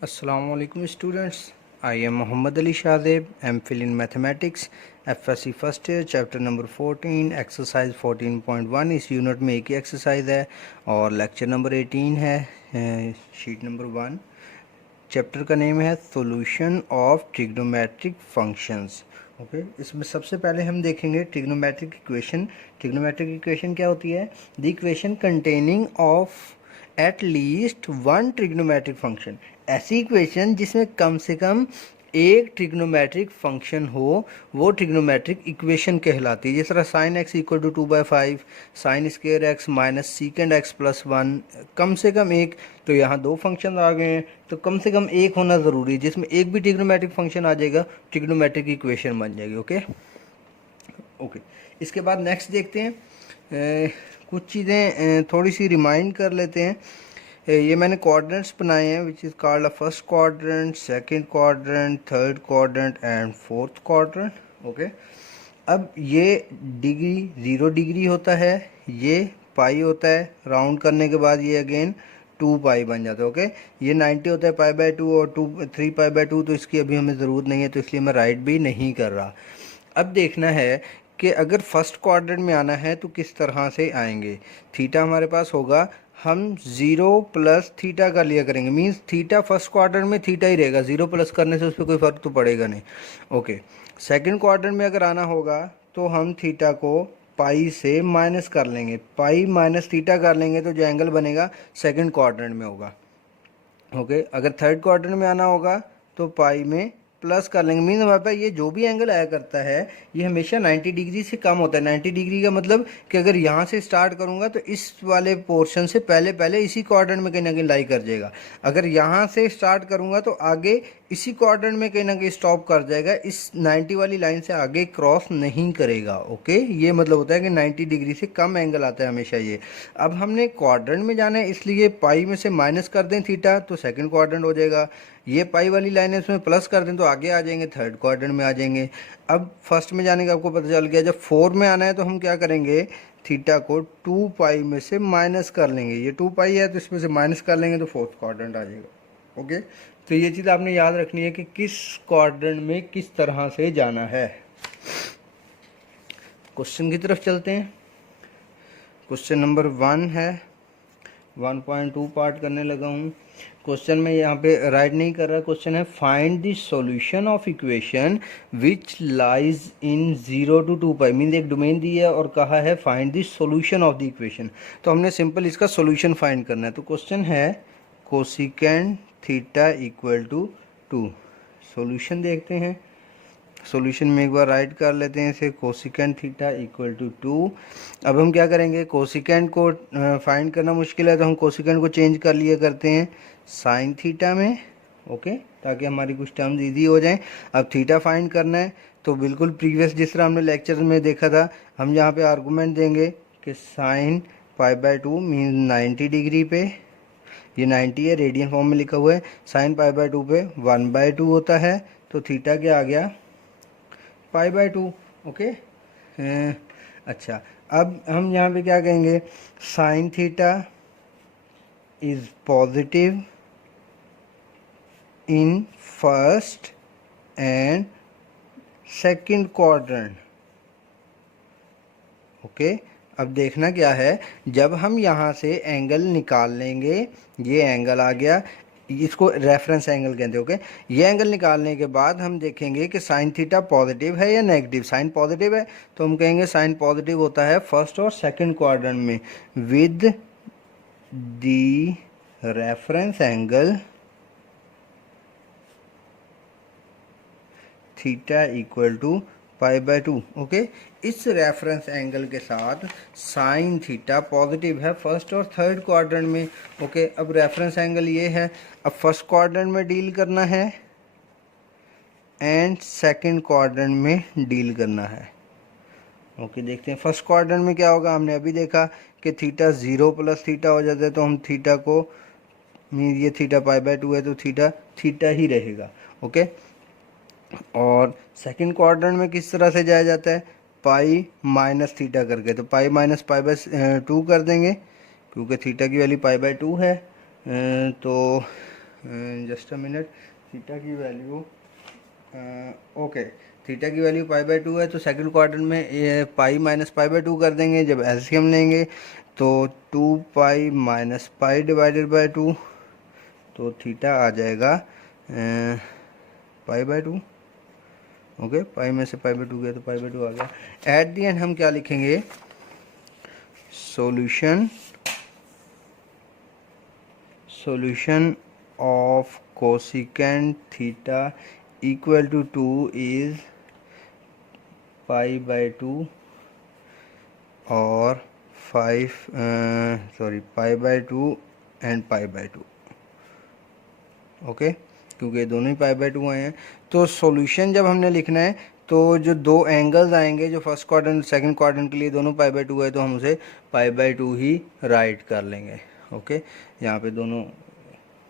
Assalamualaikum students. I am Muhammad Ali Shadeb, MPhil in Mathematics, FSC first year, chapter number 14, exercise 14.1। इस unit में एक ही exercise है और lecture number 18 है, sheet number 1। Chapter का name है solution of trigonometric functions. Okay, इसमें सबसे पहले हम देखेंगे ट्रिग्नोमेट्रिक इक्वेशन। ट्रिग्नोमेट्रिक इक्वेशन क्या होती है? The equation containing of at least one trigonometric function. ऐसी इक्वेशन जिसमें कम से कम एक ट्रिग्नोमेट्रिक फंक्शन हो, वो ट्रिग्नोमेट्रिक इक्वेशन कहलाती है। जिस तरह sine x equal to 2/5, sine square x minus secant x plus 1, कम से कम एक। तो यहाँ दो फंक्शन आ गए हैं, तो कम से कम एक होना ज़रूरी है। जिसमें एक भी ट्रिग्नोमेट्रिक फंक्शन आ जाएगा, ट्रिग्नोमेट्रिक इक्वेशन बन जाएगी। ओके, इसके बाद नेक्स्ट देखते हैं। कुछ चीज़ें थोड़ी सी रिमाइंड कर लेते हैं। ये मैंने क्वाड्रेंट्स बनाए हैं, which is called a first quadrant, second quadrant, third quadrant and fourth quadrant. Okay, अब ये डिग्री 0 डिग्री होता है, ये पाई होता है, राउंड करने के बाद ये अगेन 2 पाई बन जाता है। ओके, ये 90 होता है π/2 और 3 π/2, तो इसकी अभी हमें ज़रूरत नहीं है, तो इसलिए मैं राइट भी नहीं कर रहा। अब देखना है कि अगर फर्स्ट क्वाड्रेंट में आना है तो किस तरह से आएंगे। थीटा हमारे पास होगा, हम 0 प्लस थीटा कर लिया करेंगे। मींस थीटा फर्स्ट क्वाड्रेंट में थीटा ही रहेगा, 0 प्लस करने से उस पर कोई फ़र्क तो पड़ेगा नहीं। ओके, सेकंड क्वाड्रेंट में अगर आना होगा तो हम थीटा को पाई से माइनस कर लेंगे, पाई माइनस थीटा कर लेंगे, तो जो एंगल बनेगा सेकंड क्वाड्रेंट में होगा। ओके, अगर थर्ड क्वाड्रेंट में आना होगा तो पाई में प्लस कर लेंगे। मीन हमारे पास ये जो भी एंगल आया करता है ये हमेशा 90 डिग्री से कम होता है। 90 डिग्री का मतलब कि अगर यहाँ से स्टार्ट करूँगा तो इस वाले पोर्शन से पहले पहले इसी क्वाड्रेंट में कहीं ना कहीं लाई कर जाएगा। अगर यहाँ से स्टार्ट करूँगा तो आगे इसी क्वाड्रेंट में कहीं ना कहीं स्टॉप कर जाएगा, इस 90 वाली लाइन से आगे क्रॉस नहीं करेगा। ओके, ये मतलब होता है कि 90 डिग्री से कम एंगल आता है हमेशा ये। अब हमने क्वाड्रेंट में जाना है, इसलिए पाई में से माइनस कर दें थीटा तो सेकंड क्वाड्रेंट हो जाएगा। ये पाई वाली लाइन है, उसमें प्लस कर दें तो आगे आ जाएंगे, थर्ड क्वाड्रेंट में आ जाएंगे। अब फर्स्ट में जाने का आपको पता चल गया। जब 4 में आना है तो हम क्या करेंगे, थीटा को 2 पाई में से माइनस कर लेंगे। ये 2 पाई है तो इसमें से माइनस कर लेंगे तो फोर्थ क्वाड्रेंट आ जाएगा। ओके, तो ये चीज़ आपने याद रखनी है कि किस क्वाड्रेंट में किस तरह से जाना है। क्वेश्चन की तरफ चलते हैं। क्वेश्चन नंबर 1 है, 1.2 पार्ट करने लगा हूँ। क्वेश्चन में यहाँ पे राइट नहीं कर रहा। क्वेश्चन है find the solution of equation which lies in 0 to 2 pi. Mean एक डोमेन दी है और कहा है find the solution of the equation, तो हमने सिंपल इसका सॉल्यूशन फाइंड करना है। तो क्वेश्चन है cosecant theta equal to 2। Solution देखते हैं। सॉल्यूशन में एक बार राइट कर लेते हैं इसे, कोसिकेंड थीटा इक्वल टू 2। अब हम क्या करेंगे, कोसिकेंड को फाइंड करना मुश्किल है तो हम कोसिकेंड को चेंज कर लिया करते हैं साइन थीटा में। ओके, ताकि हमारी कुछ टर्म्स इजी हो जाएं। अब थीटा फाइंड करना है तो बिल्कुल प्रीवियस जिस तरह हमने लेक्चर में देखा था, हम यहाँ पे आर्गूमेंट देंगे कि साइन π/2 मीन 90 डिग्री पे, ये 90 है, रेडियन फॉर्म में लिखा हुआ है। साइन π/2 पे 1/2 होता है, तो थीटा क्या आ गया, π/2। ओके, अच्छा, अब हम यहाँ पे क्या कहेंगे, sine theta is positive in first and second quadrant. Okay, अब देखना क्या है, जब हम यहाँ से एंगल निकाल लेंगे, ये एंगल आ गया, इसको रेफरेंस एंगल कहते हैं। ओके, ये एंगल निकालने के बाद हम देखेंगे कि साइन थीटा पॉजिटिव है या नेगेटिव। साइन पॉजिटिव है तो हम कहेंगे साइन पॉजिटिव होता है फर्स्ट और सेकंड क्वाड्रेंट में with the reference angle theta equal to π/2। Okay, इस रेफरेंस एंगल के साथ साइन थीटा पॉजिटिव है फर्स्ट और थर्ड क्वाड्रेंट में। ओके, अब रेफरेंस एंगल ये है। अब फर्स्ट क्वाड्रेंट में डील करना है एंड सेकंड क्वाड्रेंट में डील करना है। ओके, देखते हैं फर्स्ट क्वाड्रेंट में क्या होगा। हमने अभी देखा कि थीटा 0 प्लस थीटा हो जाता है, तो हम थीटा को, ये थीटा π/2 है तो थीटा थीटा ही रहेगा। ओके, और सेकंड क्वाड्रेंट में किस तरह से जाया जाता है, पाई माइनस थीटा करके, तो पाई माइनस π/2 कर देंगे क्योंकि थीटा की वैल्यू π/2 है। तो जस्ट अ मिनट, थीटा की वैल्यू ओके, थीटा की वैल्यू पाई बाय 2 है, तो सेकंड क्वाड्रेंट में ये पाई माइनस पाई बाय 2 कर देंगे। जब एलसीएम लेंगे तो 2 pi minus pi divided by 2, तो थीटा आ जाएगा पाई बाय 2। ओके, पाई में से पाई बाय 2 गया तो पाई बाय 2 आ गया। एट दी एंड हम क्या लिखेंगे, solution of cosecant theta equal to 2 is pi by 2 और 5 pi by 2 and pi by 2। Okay, क्योंकि दोनों ही पाई बाय 2 आए हैं। तो सॉल्यूशन जब हमने लिखना है तो जो दो एंगल्स आएंगे, जो फर्स्ट क्वाड्रेंट सेकंड क्वाड्रेंट के लिए दोनों पाई बाय 2 है, तो हम उसे पाई बाय 2 ही राइट कर लेंगे। ओके, यहाँ पे दोनों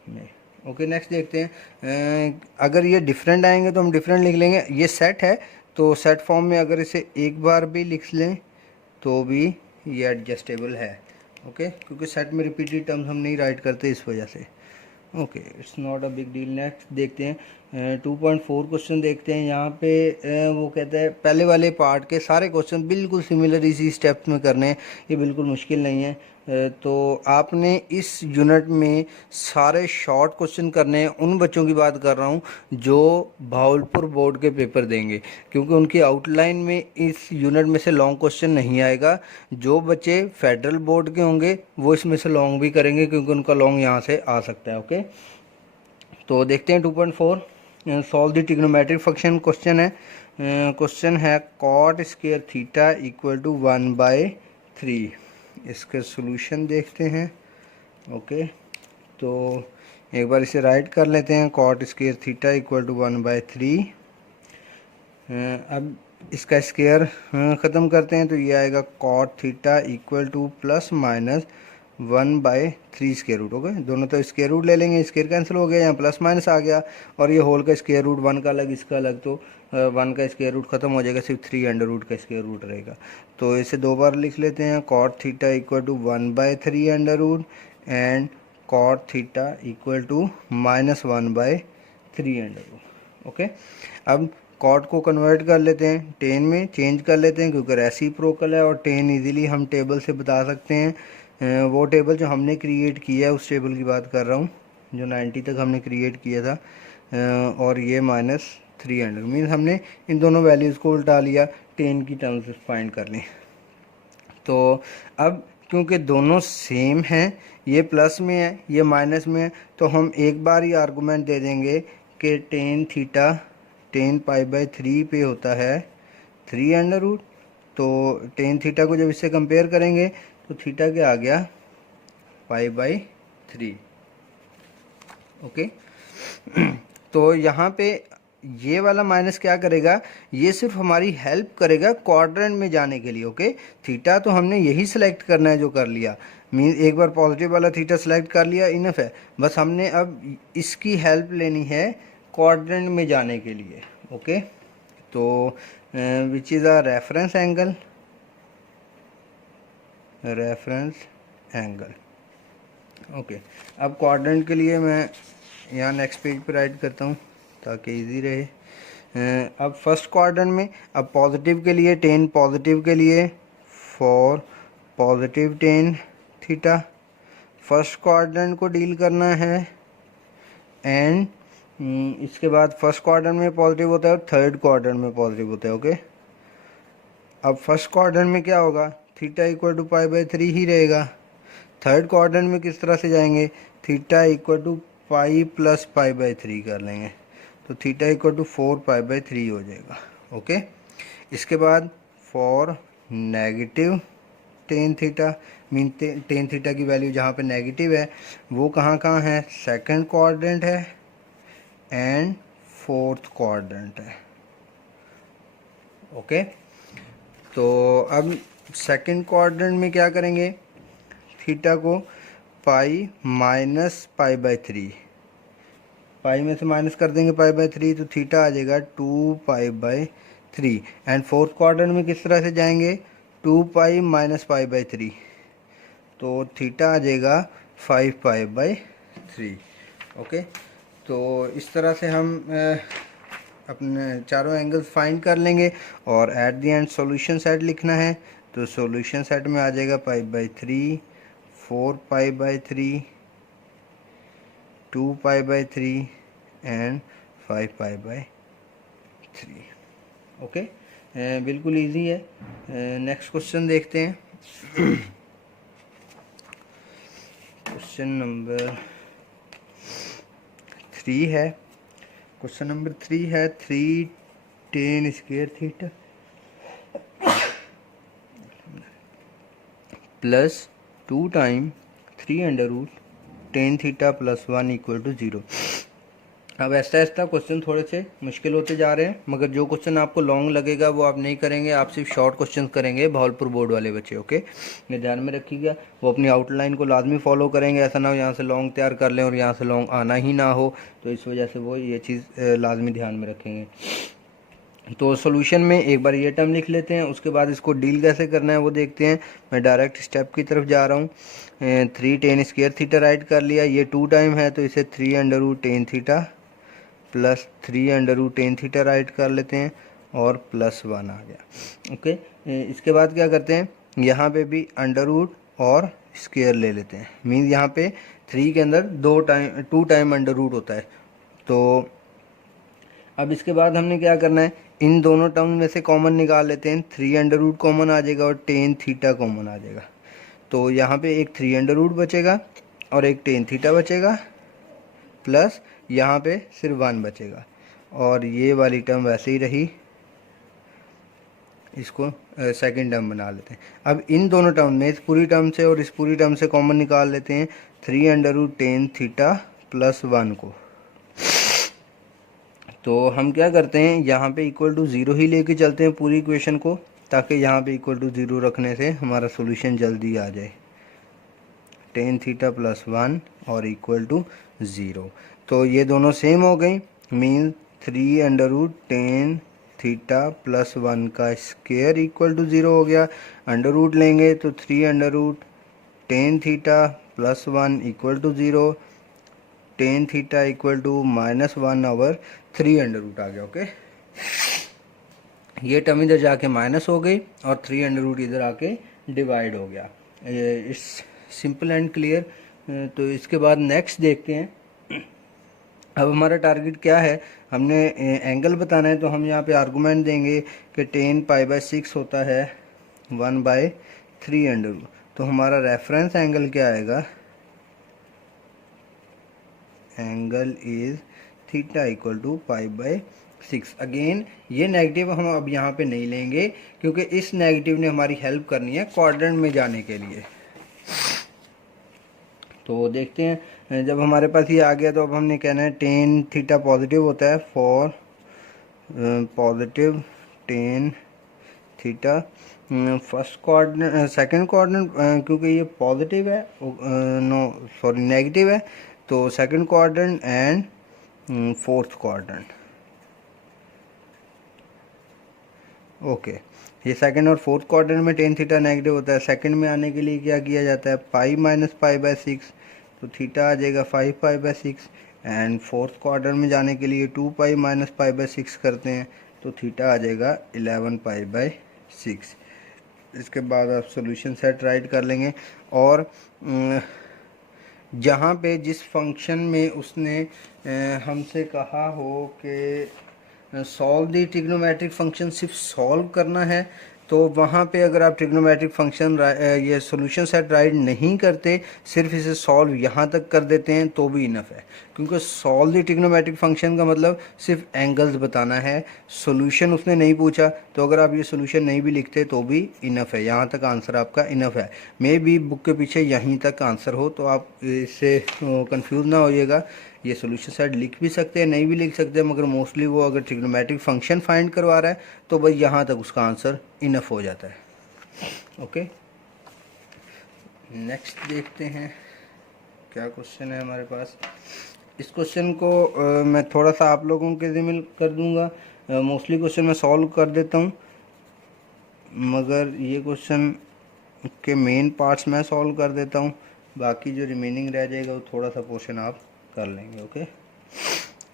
में। ओके, नेक्स्ट देखते हैं। अगर ये डिफरेंट आएंगे तो हम डिफरेंट लिख लेंगे। ये सेट है तो सेट फॉर्म में अगर इसे एक बार भी लिख लें तो भी ये एडजस्टेबल है। ओके, क्योंकि सेट में रिपीटेड टर्म्स हम नहीं राइट करते इस वजह से। Okay, it's not a big deal. Next देखते हैं 2.4 क्वेश्चन देखते हैं। यहाँ पे वो कहता है पहले वाले पार्ट के सारे क्वेश्चन बिल्कुल सिमिलर इसी स्टेप्स में करने हैं, ये बिल्कुल मुश्किल नहीं है। तो आपने इस यूनिट में सारे शॉर्ट क्वेश्चन करने हैं। उन बच्चों की बात कर रहा हूँ जो भावलपुर बोर्ड के पेपर देंगे, क्योंकि उनकी आउटलाइन में इस यूनिट में से लॉन्ग क्वेश्चन नहीं आएगा। जो बच्चे फेडरल बोर्ड के होंगे वो इसमें से लॉन्ग भी करेंगे, क्योंकि उनका लॉन्ग यहाँ से आ सकता है। ओके, तो देखते हैं 2.4 solve the trigonometric function question है। क्वेश्चन है cot square theta equal to 1/3। इसके सॉल्यूशन देखते हैं। ओके, तो एक बार इसे राइट कर लेते हैं। Cot square theta equal to 1/3। अब इसका स्क्वायर ख़त्म करते हैं तो ये आएगा cot theta equal to plus minus 1/3 square root. Okay, दोनों तो स्क्वायर रूट ले लेंगे, स्क्वायर कैंसिल हो गया, यहाँ प्लस माइनस आ गया, और ये होल का स्क्वायर रूट 1 का अलग इसका अलग, तो 1 का स्क्वायर रूट ख़त्म हो जाएगा, सिर्फ 3 अंडर रूट का स्क्वायर रूट रहेगा। तो इसे दो बार लिख लेते हैं। Cot theta equal to 1/3 under root and cot theta equal to minus 1/3 under root. Okay, अब कॉट को कन्वर्ट कर लेते हैं, टेन में चेंज कर लेते हैं, क्योंकि रेसिप्रोकल है और टेन इजीली हम टेबल से बता सकते हैं। वो टेबल जो हमने क्रिएट किया है उस टेबल की बात कर रहा हूँ, जो 90 तक हमने क्रिएट किया था। और ये -300 मीन्स हमने इन दोनों वैल्यूज़ को उल्टा लिया, 10 की टर्म्स फाइंड कर ली। तो अब क्योंकि दोनों सेम हैं, ये प्लस में है ये माइनस में है, तो हम एक बार ही आर्गूमेंट दे देंगे कि टेन थीटा 10 पाई बाय 3 पे होता है 3 अंडर रूट। तो टेन थीटा को जब इससे कंपेयर करेंगे तो थीटा क्या आ गया, पाई बाय 3। ओके, तो यहाँ पे ये वाला माइनस क्या करेगा, ये सिर्फ हमारी हेल्प करेगा क्वाड्रेंट में जाने के लिए। ओके, थीटा तो हमने यही सिलेक्ट करना है जो कर लिया, मीन एक बार पॉजिटिव वाला थीटा सेलेक्ट कर लिया, इनफ है। बस हमने अब इसकी हेल्प लेनी है क्वाड्रेंट में जाने के लिए। ओके, तो which is a reference angle, okay, अब क्वाड्रेंट के लिए मैं यहाँ नेक्स्ट पेज पर राइट करता हूँ ताकि इजी रहे। अब फर्स्ट क्वाड्रेंट में, अब पॉजिटिव के लिए 10 पॉजिटिव के लिए for positive 10 theta first quadrant को डील करना है। एंड इसके बाद फर्स्ट क्वाड्रेंट में पॉजिटिव होता है और थर्ड क्वाड्रेंट में पॉजिटिव होता है। ओके, अब फर्स्ट क्वाड्रेंट में क्या होगा, theta equal to pi by 3 ही रहेगा। थर्ड क्वाड्रेंट में किस तरह से जाएंगे, theta equal to pi plus pi by 3 कर लेंगे, तो theta equal to 4 pi by 3 हो जाएगा। ओके, इसके बाद for negative tan theta, mean tan theta की वैल्यू जहाँ पे नेगेटिव है वो कहाँ कहाँ है, सेकंड क्वाड्रेंट है एंड फोर्थ क्वाड्रेंट है। ओके, तो अब सेकंड क्वाड्रेंट में क्या करेंगे, थीटा को पाई माइनस पाई बाय 3, पाई में से माइनस कर देंगे पाई बाय 3, तो थीटा आ जाएगा 2 पाई बाय 3। एंड फोर्थ क्वाड्रेंट में किस तरह से जाएंगे, 2 पाई माइनस पाई बाय 3, तो थीटा आ जाएगा 5 पाई बाय 3। ओके, तो इस तरह से हम अपने चारों एंगल्स फाइंड कर लेंगे और at the end solution set लिखना है। तो सॉल्यूशन सेट में आ जाएगा π/3, 4π/3, 2π/3 एंड 5π/3। ओके, बिल्कुल इजी है। नेक्स्ट क्वेश्चन देखते हैं। क्वेश्चन नंबर 3 है। क्वेश्चन नंबर 3 है 3 tan square theta plus 2 time 3 under root tan theta plus 1 equal to 0। अब ऐसा ऐसा क्वेश्चन थोड़े से मुश्किल होते जा रहे हैं, मगर जो क्वेश्चन आपको लॉन्ग लगेगा वो आप नहीं करेंगे, आप सिर्फ शॉर्ट क्वेश्चन करेंगे भावलपुर बोर्ड वाले बच्चे। ओके, ये ध्यान में रखिएगा। वो अपनी आउटलाइन को लाजमी फॉलो करेंगे, ऐसा ना हो यहाँ से लॉन्ग तैयार कर लें और यहाँ से लॉन्ग आना ही ना हो, तो इस वजह से वो ये चीज़ लाजमी ध्यान में रखेंगे। तो सॉल्यूशन में एक बार ये टर्म लिख लेते हैं, उसके बाद इसको डील कैसे करना है वो देखते हैं। मैं डायरेक्ट स्टेप की तरफ जा रहा हूँ। 3 tan स्क्वायर थीटा राइट कर लिया, ये 2 टाइम है तो इसे 3 under root tan theta plus 3 under root tan theta write कर लेते हैं और प्लस 1 आ गया। ओके, इसके बाद क्या करते हैं, यहाँ पे भी अंडर रूट और स्क्वायर ले लेते हैं। मीन्स यहाँ पे 3 के अंदर 2 टाइम अंडर रूट होता है। तो अब इसके बाद हमने क्या करना है, इन दोनों टर्म में से कॉमन निकाल लेते हैं। 3 अंडर रूट कॉमन आ जाएगा और tan थीटा कॉमन आ जाएगा। तो यहाँ पे एक 3 अंडर रूट बचेगा और एक tan थीटा बचेगा, प्लस यहाँ पे सिर्फ 1 बचेगा और ये वाली टर्म वैसे ही रही। इसको सेकंड टर्म बना लेते हैं। अब इन दोनों टर्म में इस पूरी टर्म से और इस पूरी टर्म से कॉमन निकाल लेते हैं 3 under root tan theta plus 1 को। तो हम क्या करते हैं, यहाँ पे इक्वल टू 0 ही लेके चलते हैं पूरी इक्वेशन को, ताकि यहाँ पे इक्वल टू 0 रखने से हमारा सोल्यूशन जल्दी आ जाए। tan थीटा प्लस 1 और इक्वल टू 0। तो ये दोनों सेम हो गई, mean 3 under root tan theta plus 1 का स्क्वायर इक्वल टू 0 हो गया। अंडर रूट लेंगे तो 3 under root tan theta plus 1 equal to 0, tan theta equal to -1 over 3 under root आ गया। ओके, ये टर्म इधर जाके माइनस हो गई और 3 अंडर रूट इधर आके डिवाइड हो गया। It's simple and clear. तो इसके बाद नेक्स्ट देखते हैं। अब हमारा टारगेट क्या है, हमने एंगल बताना है, तो हम यहाँ पे आर्गूमेंट देंगे कि tan π/6 होता है 1/3 अंडर रूट। तो हमारा रेफरेंस एंगल क्या आएगा, angle is theta equal to π/6। Again ये नेगेटिव हम अब यहाँ पे नहीं लेंगे, क्योंकि इस नेगेटिव ने हमारी हेल्प करनी है क्वाड्रेंट में जाने के लिए। तो देखते हैं, जब हमारे पास ये आ गया तो अब हमने कहना है tan थीटा पॉजिटिव होता है for positive tan theta first quadrant second quadrant, क्योंकि ये पॉजिटिव है, नो सॉरी नेगेटिव है, तो second quadrant and fourth quadrant. Okay, ये सेकंड और फोर्थ क्वाड्रेंट में tan थीटा नेगेटिव होता है। सेकंड में आने के लिए क्या किया जाता है, पाई माइनस π/6, तो थीटा आ जाएगा 5π/6। एंड फोर्थ क्वाड्रेंट में जाने के लिए 2 पाई माइनस π/6 करते हैं, तो थीटा आ जाएगा 11π/6। इसके बाद आप सॉल्यूशन सेट राइट कर लेंगे और जहाँ पे जिस फंक्शन में उसने हमसे कहा हो कि सॉल्व दी ट्रिग्नोमेट्रिक फंक्शन, सिर्फ सॉल्व करना है, तो वहाँ पे अगर आप ट्रिग्नोमेट्रिक फंक्शन ये सॉल्यूशन सेट राइट नहीं करते, सिर्फ इसे सॉल्व यहाँ तक कर देते हैं तो भी इनफ है। क्योंकि सॉल्व दी ट्रिग्नोमेट्रिक फंक्शन का मतलब सिर्फ एंगल्स बताना है, सॉल्यूशन उसने नहीं पूछा, तो अगर आप ये सॉल्यूशन नहीं भी लिखते तो भी इनफ है, यहाँ तक आंसर आपका इनफ है। मे बी बुक के पीछे यहीं तक आंसर हो, तो आप इससे कंफ्यूज ना होइएगा। ये सॉल्यूशन सेट लिख भी सकते हैं, नहीं भी लिख सकते, मगर मोस्टली वो अगर ट्रिग्नोमेट्रिक फंक्शन फाइंड करवा रहा है तो भाई यहाँ तक उसका आंसर इनफ हो जाता है। ओके, नेक्स्ट देखते हैं क्या क्वेश्चन है हमारे पास। इस क्वेश्चन को मैं थोड़ा सा आप लोगों के ज़िम्मे कर दूंगा। मोस्टली क्वेश्चन मैं सॉल्व कर देता हूँ, मगर ये क्वेश्चन के मेन पार्ट्स मैं सॉल्व कर देता हूँ, बाकी जो रिमेनिंग रह जाएगा वो थोड़ा सा पोर्शन आप कर लेंगे। ओके,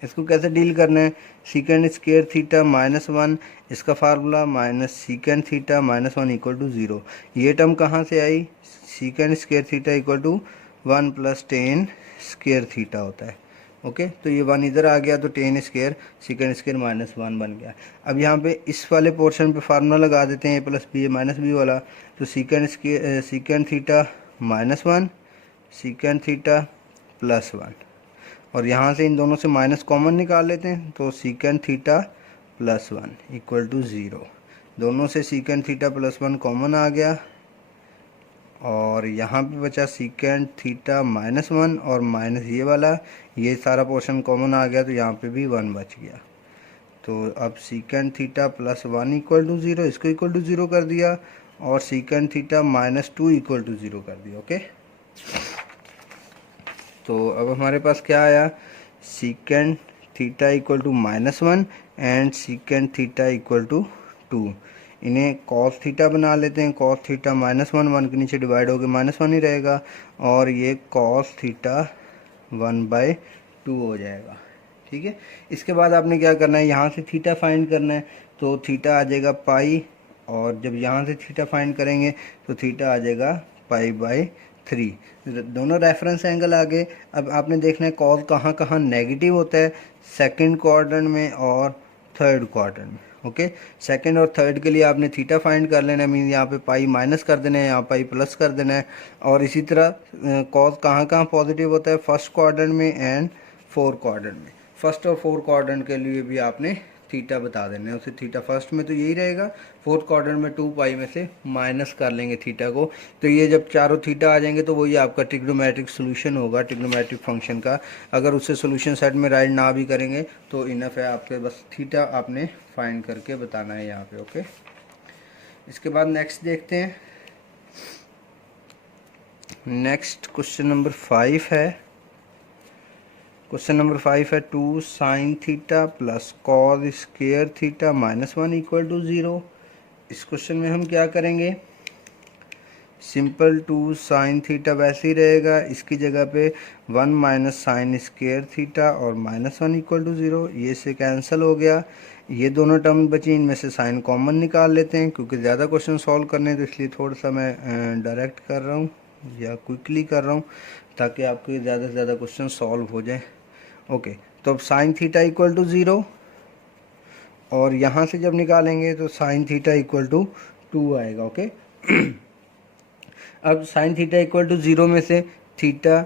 इसको कैसे डील करना है, सीकेंड स्क्वायर थीटा -1, इसका formula minus secant theta -1 equal to 0। ये टर्म कहाँ से आई, secant square theta equal to 1 + tan square theta होता है। ओके, तो ये 1 इधर आ गया तो tan स्क्वायर सीकेंड स्क्वायर -1 बन गया। अब यहाँ पे इस वाले पोर्शन पे फार्मूला लगा देते हैं a + b -b वाला, तो सीकेंड थीटा -1 सीकेंड थीटा +1, और यहाँ से इन दोनों से माइनस कॉमन निकाल लेते हैं, तो सीकेंड थीटा +1 इक्वल टू 0। दोनों से सीकेंड थीटा +1 कॉमन आ गया, और यहाँ पे बचा सीकेंड थीटा -1 और माइनस ये वाला, ये सारा पोर्शन कॉमन आ गया, तो यहाँ पे भी 1 बच गया। तो अब सीकेंड थीटा +1 इक्वल टू 0, इसको इक्वल टू 0 कर दिया, और सीकेंड थीटा -2 इक्वल टू 0 कर दिया। ओके, तो अब हमारे पास क्या आया, secant theta equal to -1 and secant theta equal to 2। इन्हें कॉस थीटा बना लेते हैं, कॉस थीटा -1 1 के नीचे डिवाइड होकर -1 ही रहेगा, और ये कॉस थीटा 1/2 हो जाएगा। ठीक है, इसके बाद आपने क्या करना है, यहाँ से थीटा फाइंड करना है, तो थीटा आ जाएगा पाई, और जब यहाँ से थीटा फाइंड करेंगे तो थीटा आ जाएगा π/3। दोनों रेफरेंस एंगल आ गए। अब आपने देखना है कॉस कहाँ कहाँ नेगेटिव होता है, सेकंड क्वाड्रेंट में और थर्ड क्वाड्रेंट में। ओके, सेकंड और थर्ड के लिए आपने थीटा फाइंड कर लेना है, मीन यहाँ पे पाई माइनस कर देना है, यहाँ पाई प्लस कर देना है। और इसी तरह कॉस कहाँ कहाँ पॉजिटिव होता है, फर्स्ट क्वाड्रेंट में एंड फोर्थ क्वाड्रेंट में। फर्स्ट और फोर्थ क्वाड्रेंट के लिए भी आपने थीटा बता देना है उसे। थीटा फर्स्ट में तो यही रहेगा, फोर्थ क्वाड्रेंट में 2 पाई में से माइनस कर लेंगे थीटा को, तो ये जब चारों थीटा आ जाएंगे तो वही आपका ट्रिग्नोमेट्रिक सोल्यूशन होगा ट्रिग्नोमेट्रिक फंक्शन का। अगर उससे सोल्यूशन सेट में राइट ना भी करेंगे तो इनफ है आपके, बस थीटा आपने फाइंड करके बताना है यहाँ पे। ओके, इसके बाद नेक्स्ट देखते हैं। नेक्स्ट क्वेश्चन नंबर 5 है। क्वेश्चन नंबर 5 है 2 sin theta plus cos square theta -1 equal to 0। इस क्वेश्चन में हम क्या करेंगे, सिंपल 2 sin थीटा वैसे ही रहेगा, इसकी जगह पे 1 माइनस साइन स्क्वायर थीटा और -1 इक्वल टू 0, ये से कैंसिल हो गया। ये दोनों टर्म बची, इनमें से साइन कॉमन निकाल लेते हैं, क्योंकि ज़्यादा क्वेश्चन सॉल्व करने तो इसलिए थोड़ा सा मैं डायरेक्ट कर रहा हूँ या क्विकली कर रहा हूँ, ताकि आपके ज़्यादा से ज़्यादा क्वेश्चन सॉल्व हो जाए। ओके, तो अब साइन थीटा इक्वल टू 0, और यहाँ से जब निकालेंगे तो साइन थीटा इक्वल टू 2 आएगा। ओके, अब साइन थीटा इक्वल टू 0 में से थीटा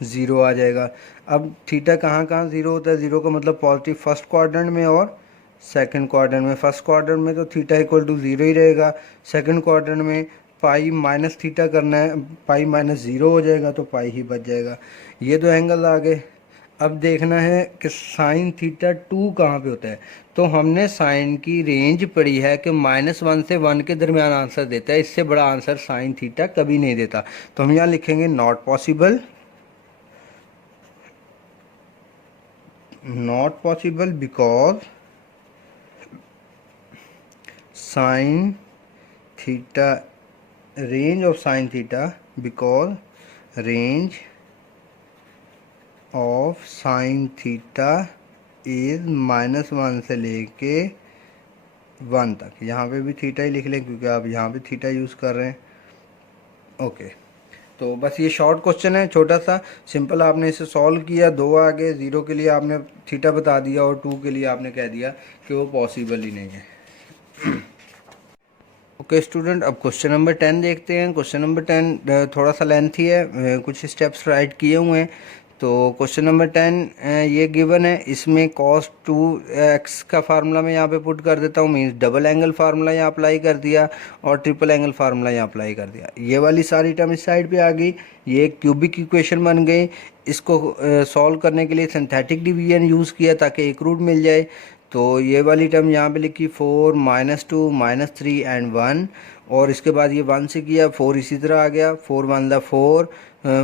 0 आ जाएगा। अब थीटा कहाँ कहाँ 0 होता है, 0 का मतलब पॉजिटिव फर्स्ट क्वाड्रेंट में और सेकंड क्वाड्रेंट में। फर्स्ट क्वाड्रेंट में तो थीटा इक्वल टू 0 ही रहेगा, सेकंड क्वाड्रेंट में पाई माइनस थीटा करना है, पाई -0 हो जाएगा तो पाई ही बच जाएगा। ये दो एंगल आ गए। अब देखना है कि साइन थीटा 2 कहाँ पे होता है, तो हमने साइन की रेंज पढ़ी है कि -1 से 1 के दरमियान आंसर देता है, इससे बड़ा आंसर साइन थीटा कभी नहीं देता। तो हम यहाँ लिखेंगे not possible, not possible because sine theta, range of sine theta, because range of sine theta is -1 से लेके 1 तक। यहाँ पे भी थीटा ही लिख लें क्योंकि आप यहाँ पे थीटा यूज़ कर रहे हैं। ओके, तो बस ये शॉर्ट क्वेश्चन है, छोटा सा सिंपल। आपने इसे सॉल्व किया, 2 आ गए, 0 के लिए आपने थीटा बता दिया और 2 के लिए आपने कह दिया कि वो पॉसिबल ही नहीं है। ओके स्टूडेंट, अब क्वेश्चन नंबर 10 देखते हैं। क्वेश्चन नंबर 10 थोड़ा सा लेंथी है, कुछ स्टेप्स राइट किए हुए हैं। तो क्वेश्चन नंबर 10 ये गिवन है, इसमें cos 2x का फार्मूला मैं यहाँ पे पुट कर देता हूँ, मीन्स डबल एंगल फार्मूला यहाँ अप्लाई कर दिया और ट्रिपल एंगल फार्मूला यहाँ अप्लाई कर दिया। ये वाली सारी टर्म इस साइड पे आ गई, ये एक क्यूबिक इक्वेशन बन गई। इसको सॉल्व करने के लिए सिंथेटिक डिवीजन यूज़ किया ताकि एक रूट मिल जाए। तो ये वाली टर्म यहाँ पे लिखी 4 -2 -3 एंड 1, और इसके बाद ये 1 से किया, 4 इसी तरह आ गया, 4 1 दा 4,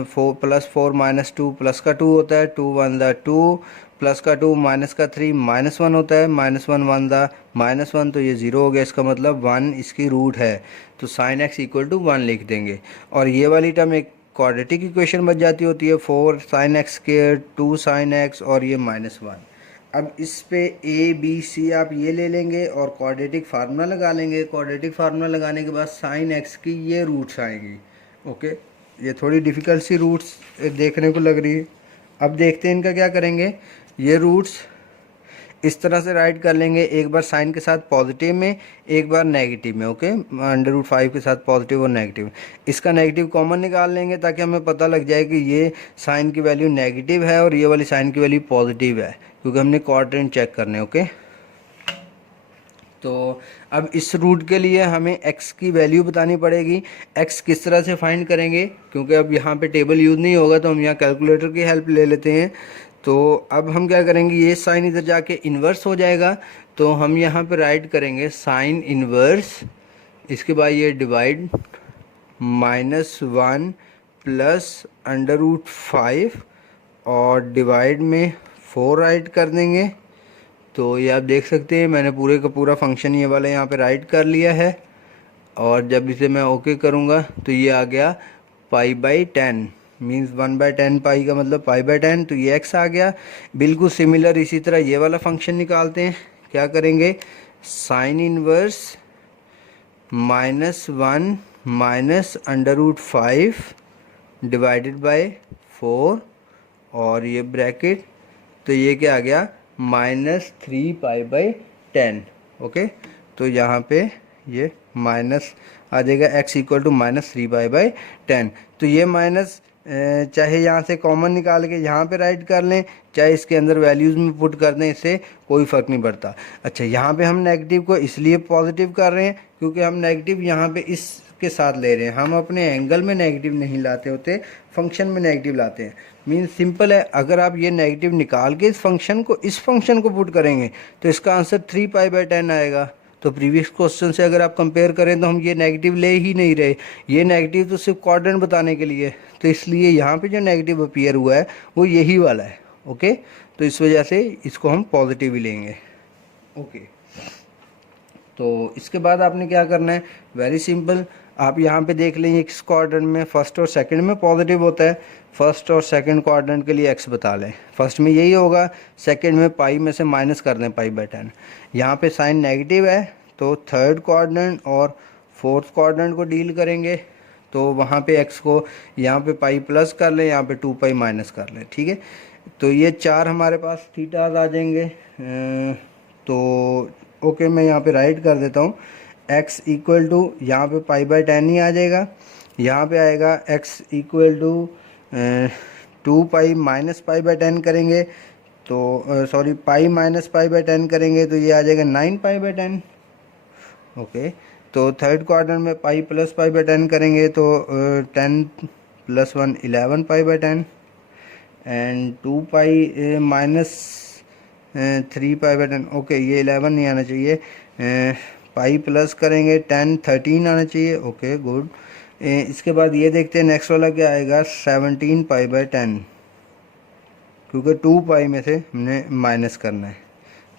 4 + 4 -2 प्लस का 2 होता है, 2 1 दा 2 प्लस का 2 माइनस का 3 -1 होता है, -1 1 दा -1, तो ये 0 हो गया। इसका मतलब 1 इसकी रूट है, तो sin x = 1 लिख देंगे। और ये वाली टर्म एक क्वाड्रेटिक इक्वेशन बच जाती होती है 4 sin x square 2 sin x और ये -1। अब इस पे ए बी सी आप ये ले लेंगे और क्वाड्रेटिक फार्मूला लगा लेंगे। क्वाड्रेटिक फार्मूला लगाने के बाद sin x की ये रूट्स आएंगी। ओके, ये थोड़ी डिफ़िकल्ट सी रूट्स देखने को लग रही है। अब देखते हैं इनका क्या करेंगे। ये रूट्स इस तरह से राइट कर लेंगे, एक बार साइन के साथ पॉजिटिव में, एक बार नेगेटिव में। ओके, √5 के साथ पॉजिटिव और नेगेटिव। इसका नेगेटिव कॉमन निकाल लेंगे ताकि हमें पता लग जाए कि ये साइन की वैल्यू नेगेटिव है और ये वाली साइन की वैल्यू पॉजिटिव है, क्योंकि हमने क्वाड्रेंट चेक करने। ओके, तो अब इस रूट के लिए हमें x की वैल्यू बतानी पड़ेगी। x किस तरह से फाइंड करेंगे, क्योंकि अब यहाँ पे टेबल यूज़ नहीं होगा तो हम यहाँ कैलकुलेटर की हेल्प ले लेते हैं। तो अब हम क्या करेंगे, ये साइन इधर जाके इन्वर्स हो जाएगा, तो हम यहाँ पे राइट करेंगे साइन इन्वर्स, इसके बाद ये डिवाइड -1 प्लस √5 और डिवाइड में 4 राइट कर देंगे। तो ये आप देख सकते हैं मैंने पूरे का पूरा फंक्शन ये वाला यहाँ पे राइट कर लिया है। और जब इसे मैं ओके करूँगा तो ये आ गया π/10 मीन्स 1/10 पाई का मतलब π/10, तो ये x आ गया। बिल्कुल सिमिलर इसी तरह ये वाला फंक्शन निकालते हैं। क्या करेंगे, sine inverse -1 minus √5 divided by 4 और ये ब्रैकेट, तो ये क्या आ गया -3π/10। ओके, तो यहाँ पे ये माइनस आ जाएगा, x इक्वल टू -3π/10। तो ये माइनस चाहे यहाँ से कॉमन निकाल के यहाँ पे राइट कर लें, चाहे इसके अंदर वैल्यूज़ में पुट कर दें, इससे कोई फ़र्क नहीं पड़ता। अच्छा, यहाँ पे हम नेगेटिव को इसलिए पॉजिटिव कर रहे हैं क्योंकि हम नेगेटिव यहाँ पे इसके साथ ले रहे हैं। हम अपने एंगल में नेगेटिव नहीं लाते होते, फंक्शन में नेगेटिव लाते हैं। मीन्स सिंपल है, अगर आप ये नेगेटिव निकाल के इस फंक्शन को पुट करेंगे तो इसका आंसर 3π/10 आएगा। तो प्रीवियस क्वेश्चन से अगर आप कंपेयर करें तो हम ये नेगेटिव ले ही नहीं रहे, ये नेगेटिव तो सिर्फ क्वाड्रेंट बताने के लिए, तो इसलिए यहाँ पे जो नेगेटिव अपीयर हुआ है वो यही वाला है। ओके, तो इस वजह से इसको हम पॉजिटिव ही लेंगे। ओके, तो इसके बाद आपने क्या करना है, वेरी सिंपल, आप यहाँ पे देख लेंगे किस क्वाड्रेंट में फर्स्ट और सेकंड में पॉजिटिव होता है। फर्स्ट और सेकंड क्वाड्रेंट के लिए x बता लें। फर्स्ट में यही होगा, सेकंड में पाई में से माइनस कर दें π/10। यहाँ पे साइन नेगेटिव है तो थर्ड क्वाड्रेंट और फोर्थ क्वाड्रेंट को डील करेंगे, तो वहाँ पे x को यहाँ पे पाई प्लस कर लें, यहाँ पे 2π माइनस कर लें। ठीक है, तो ये 4 हमारे पास थीटाज आ जाएंगे। तो ओके, मैं यहाँ पे राइट कर देता हूँ, x इक्वल टू यहाँ पे π/10 ही आ जाएगा, यहाँ पे आएगा x इक्वल टू 2π माइनस π/10 करेंगे तो सॉरी पाई माइनस π/10 करेंगे तो ये आ जाएगा 9π/10। ओके, तो थर्ड क्वाड्रेंट में पाई प्लस π/10 करेंगे तो 10 + 1 11π/10 एंड 2π माइनस 3π/10। ओके, ये 11 नहीं आना चाहिए, पाई प्लस करेंगे 10 13 आना चाहिए। Okay, good. इसके बाद ये देखते हैं नेक्स्ट वाला क्या आएगा, 17π/10, क्योंकि 2π में से हमने माइनस करना है।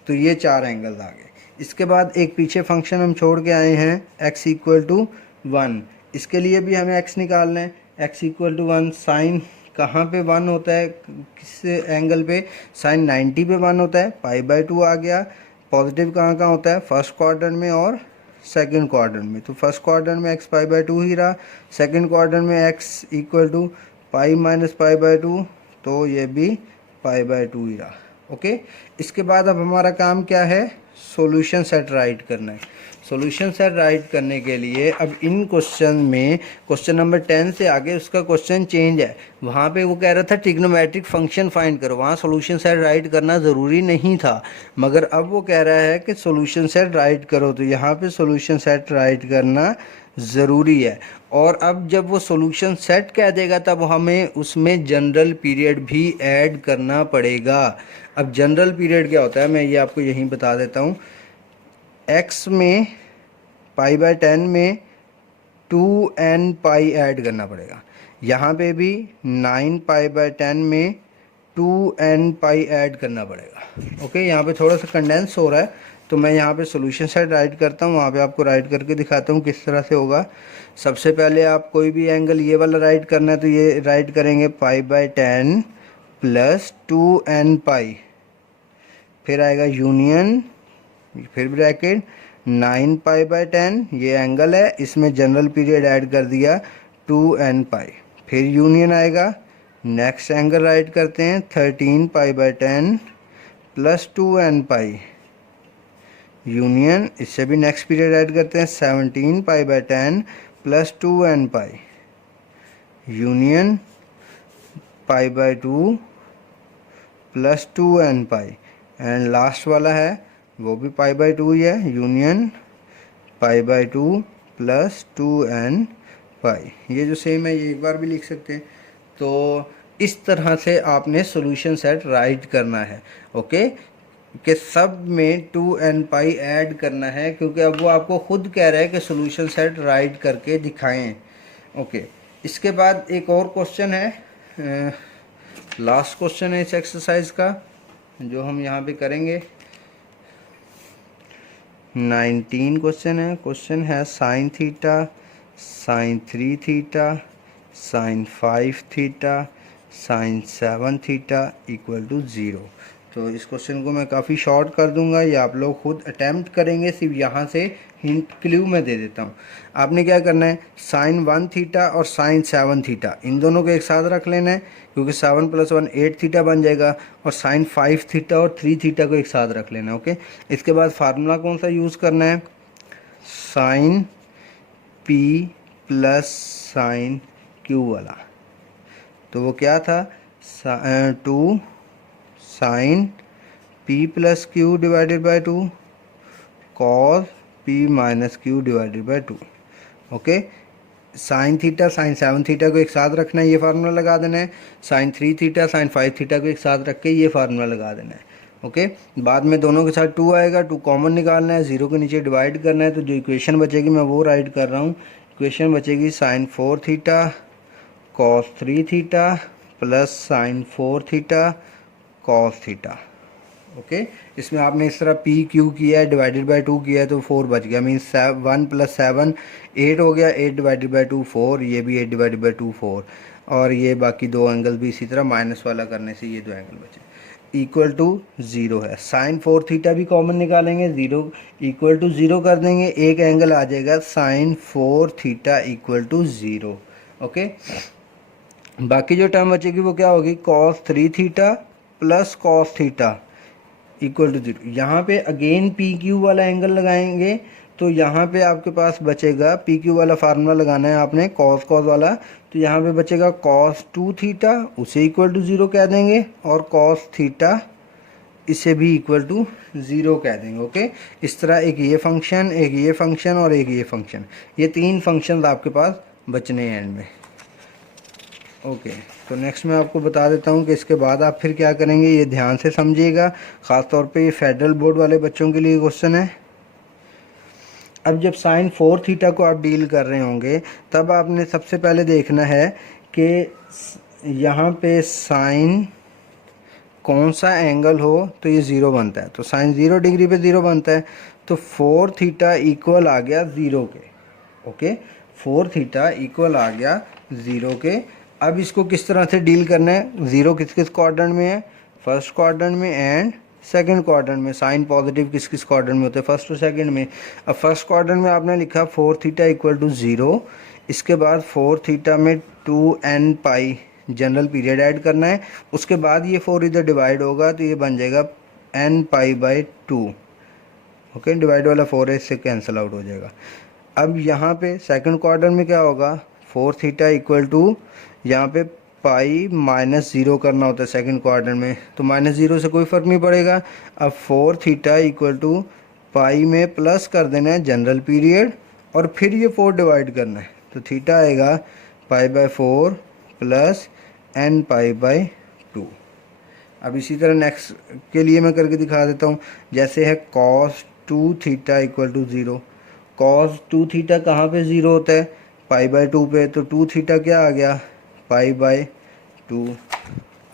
तो ये 4 एंगल्स आ गए। इसके बाद एक पीछे फंक्शन हम छोड़ के आए हैं x इक्वल टू 1, इसके लिए भी हमें x निकालना है। x इक्वल टू 1, साइन कहाँ पे 1 होता है, किस एंगल पे, साइन 90 पे 1 होता है, π/2 आ गया। पॉजिटिव कहाँ कहाँ होता है, फर्स्ट क्वाड्रेंट में और सेकंड क्वाड्रेंट में। तो फर्स्ट क्वाड्रेंट में x π/2 ही रहा, सेकंड क्वाड्रेंट में x equal to pi minus π/2, तो ये भी π/2 ही रहा। ओके, इसके बाद अब हमारा काम क्या है, सॉल्यूशन सेट राइट करना है। सॉल्यूशन सेट राइट करने के लिए अब इन क्वेश्चन में क्वेश्चन नंबर 10 से आगे उसका क्वेश्चन चेंज है। वहाँ पे वो कह रहा था ट्रिग्नोमेट्रिक फंक्शन फाइंड करो, वहाँ सॉल्यूशन सेट राइट करना ज़रूरी नहीं था, मगर अब वो कह रहा है कि सॉल्यूशन सेट राइट करो, तो यहाँ पे सॉल्यूशन सेट राइट करना ज़रूरी है। और अब जब वो सॉल्यूशन सेट कह देगा तब हमें उसमें जनरल पीरियड भी ऐड करना पड़ेगा। अब जनरल पीरियड क्या होता है मैं ये आपको यहीं बता देता हूँ। x में π/10 में 2nπ ऐड करना पड़ेगा, यहाँ पे भी 9π/10 में 2nπ ऐड करना पड़ेगा। ओके, यहाँ पे थोड़ा सा कंडेंस हो रहा है तो मैं यहाँ पे सॉल्यूशन सेट राइट करता हूँ, वहाँ पे आपको राइट करके दिखाता हूँ किस तरह से होगा। सबसे पहले आप कोई भी एंगल ये वाला राइट करना है तो ये राइट करेंगे π/10 प्लस 2n पाई, फिर आएगा यूनियन, फिर ब्रैकेट 9π/10, ये एंगल है, इसमें जनरल पीरियड ऐड कर दिया 2n पाई, फिर यूनियन आएगा। नेक्स्ट एंगल राइट करते हैं 13π/10 प्लस 2n पाई, यूनियन, इससे भी नेक्स्ट पीरियड ऐड करते हैं 17π/10 plus 2n pi, union π/2 plus 2n pi, and last वाला है वो भी π/2 ही है, यूनियन π/2 प्लस 2n पाई। ये जो सेम है ये एक बार भी लिख सकते हैं। तो इस तरह से आपने सॉल्यूशन सेट राइट करना है, ओके, कि सब में 2n पाई ऐड करना है, क्योंकि अब वो आपको खुद कह रहा है कि सॉल्यूशन सेट राइट करके दिखाएं, ओके। इसके बाद एक और क्वेश्चन है, लास्ट क्वेश्चन है इस एक्सरसाइज का जो हम यहाँ पे करेंगे। 19 क्वेश्चन है। क्वेश्चन है sine theta, sine 3 theta, sine 5 theta, sine 7 theta equal to 0। तो इस क्वेश्चन को मैं काफ़ी शॉर्ट कर दूंगा, ये आप लोग खुद अटैम्प्ट करेंगे, सिर्फ यहाँ से हिंट क्लू में दे देता हूँ। आपने क्या करना है, साइन 1 थीटा और साइन 7 थीटा इन दोनों को एक साथ रख लेना है, क्योंकि 7 + 1 8 थीटा बन जाएगा, और साइन 5 थीटा और 3 थीटा को एक साथ रख लेना है, ओके। इसके बाद फार्मूला कौन सा यूज़ करना है, sine P plus sine Q वाला। तो वो क्या था, 2 sine P plus Q divided by 2 cos P minus Q divided by 2, okay. Sine theta sine 7 theta को एक साथ रखना है, ये फार्मूला लगा देना है। साइन 3 थीटा साइन 5 थीटा को एक साथ रख के ये फार्मूला लगा देना है, ओके। बाद में दोनों के साथ 2 आएगा, 2 कॉमन निकालना है, 0 के नीचे डिवाइड करना है। तो जो इक्वेशन बचेगी मैं वो राइट कर रहा हूँ। इक्वेशन बचेगी sine 4 theta cos 3 theta plus sine 4 theta cos theta, okay. इसमें आपने इस तरह पी क्यू किया है, डिवाइडेड बाई 2 किया है, तो 4 बच गया, मीन्स 1 + 7 8 हो गया, 8 डिवाइडेड बाई 2 4, ये भी 8 डिवाइडेड बाई 2 4, और ये बाकी दो एंगल भी इसी तरह माइनस वाला करने से ये दो एंगल बचे, इक्वल टू 0 है। साइन 4 थीटा भी कॉमन निकालेंगे, 0 इक्वल टू 0 कर देंगे, एक एंगल आ जाएगा sine 4 theta equal to 0, okay. बाकी जो टर्म बचेगी वो क्या होगी, cos 3 theta plus cos theta equal to 0। यहाँ पे अगेन पी क्यू वाला एंगल लगाएंगे, तो यहाँ पे आपके पास बचेगा, पी क्यू वाला फार्मूला लगाना है आपने कॉस कॉस वाला, तो यहाँ पे बचेगा कॉस 2 थीटा, उसे इक्वल टू 0 कह देंगे, और कॉस थीटा इसे भी इक्वल टू 0 कह देंगे, ओके। इस तरह एक ये फंक्शन, एक ये फंक्शन और एक ये फंक्शन, ये 3 फंक्शन आपके पास बचने हैं एंड में, ओके। तो नेक्स्ट मैं आपको बता देता हूँ कि इसके बाद आप फिर क्या करेंगे, ये ध्यान से समझिएगा, ख़ास तौर पे ये फेडरल बोर्ड वाले बच्चों के लिए क्वेश्चन है। अब जब साइन 4 थीटा को आप डील कर रहे होंगे, तब आपने सबसे पहले देखना है कि यहाँ पे साइन कौन सा एंगल हो तो ये 0 बनता है, तो साइन 0 डिग्री पे 0 बनता है, तो 4 थीटा इक्वल आ गया 0 के, ओके। 4 थीटा इक्वल आ गया 0 के। अब इसको किस तरह से डील करना है, 0 किस किस क्वाड्रेंट में है, फर्स्ट क्वाड्रेंट में एंड सेकंड क्वाड्रेंट में। साइन पॉजिटिव किस किस क्वाड्रेंट में होते हैं, फर्स्ट और सेकंड में। अब फर्स्ट क्वाड्रेंट में आपने लिखा 4 थीटा इक्वल टू 0, इसके बाद 4 थीटा में 2n पाई जनरल पीरियड ऐड करना है, उसके बाद ये 4 इधर डिवाइड होगा तो ये बन जाएगा n pi by 2, okay. Divide वाला 4 है, इससे कैंसिल आउट हो जाएगा। अब यहाँ पे सेकंड क्वाड्रेंट में क्या होगा, 4 थीटा इक्वल टू, यहाँ पे पाई माइनस 0 करना होता है सेकंड क्वाड्रेंट में, तो -0 से कोई फ़र्क नहीं पड़ेगा। अब 4 थीटा इक्वल टू पाई में प्लस कर देना है जनरल पीरियड, और फिर ये 4 डिवाइड करना है, तो थीटा आएगा π/4 प्लस n π/2। अब इसी तरह नेक्स्ट के लिए मैं करके दिखा देता हूँ, जैसे है cos 2 theta equal to 0। cos 2 theta कहाँ पे 0 होता है, π/2 पे, तो 2 थीटा क्या आ गया, π/2।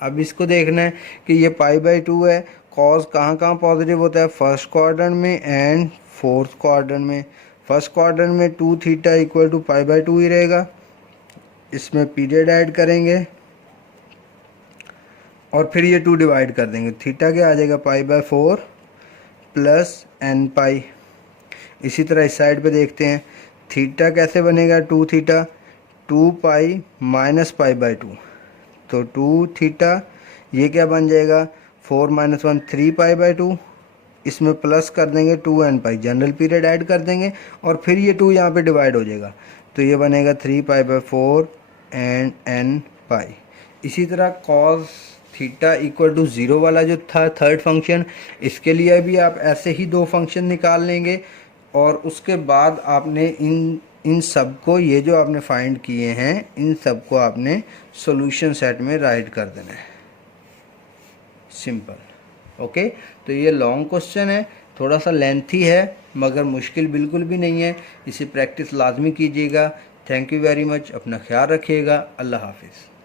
अब इसको देखना है कि ये π/2 है, कॉज कहाँ कहाँ पॉजिटिव होता है, फर्स्ट क्वाड्रेंट में एंड फोर्थ क्वाड्रेंट में। फर्स्ट क्वाड्रेंट में 2 थीटा इक्वल टू π/2 ही रहेगा, इसमें पीरियड ऐड करेंगे और फिर ये 2 डिवाइड कर देंगे, थीटा क्या आ जाएगा π/4 प्लस n पाई। इसी तरह इस साइड पे देखते हैं, थीटा कैसे बनेगा, 2 थीटा 2 पाई माइनस π/2, तो 2 थीटा ये क्या बन जाएगा 4 - 1 3 π/2, इसमें प्लस कर देंगे 2n पाई, जनरल पीरियड ऐड कर देंगे और फिर ये 2 यहाँ पे डिवाइड हो जाएगा, तो ये बनेगा 3 π/4 एंड n पाई। इसी तरह कॉस थीटा इक्वल टू 0 वाला जो था थर्ड फंक्शन, इसके लिए भी आप ऐसे ही 2 फंक्शन निकाल लेंगे और उसके बाद आपने इन सब को, ये जो आपने फाइंड किए हैं इन सब को आपने सॉल्यूशन सेट में राइट कर देना है, सिंपल। ओके, तो ये लॉन्ग क्वेश्चन है, थोड़ा सा लेंथी है मगर मुश्किल बिल्कुल भी नहीं है, इसे प्रैक्टिस लाजमी कीजिएगा। थैंक यू वेरी मच, अपना ख्याल रखिएगा, अल्लाह हाफिज़।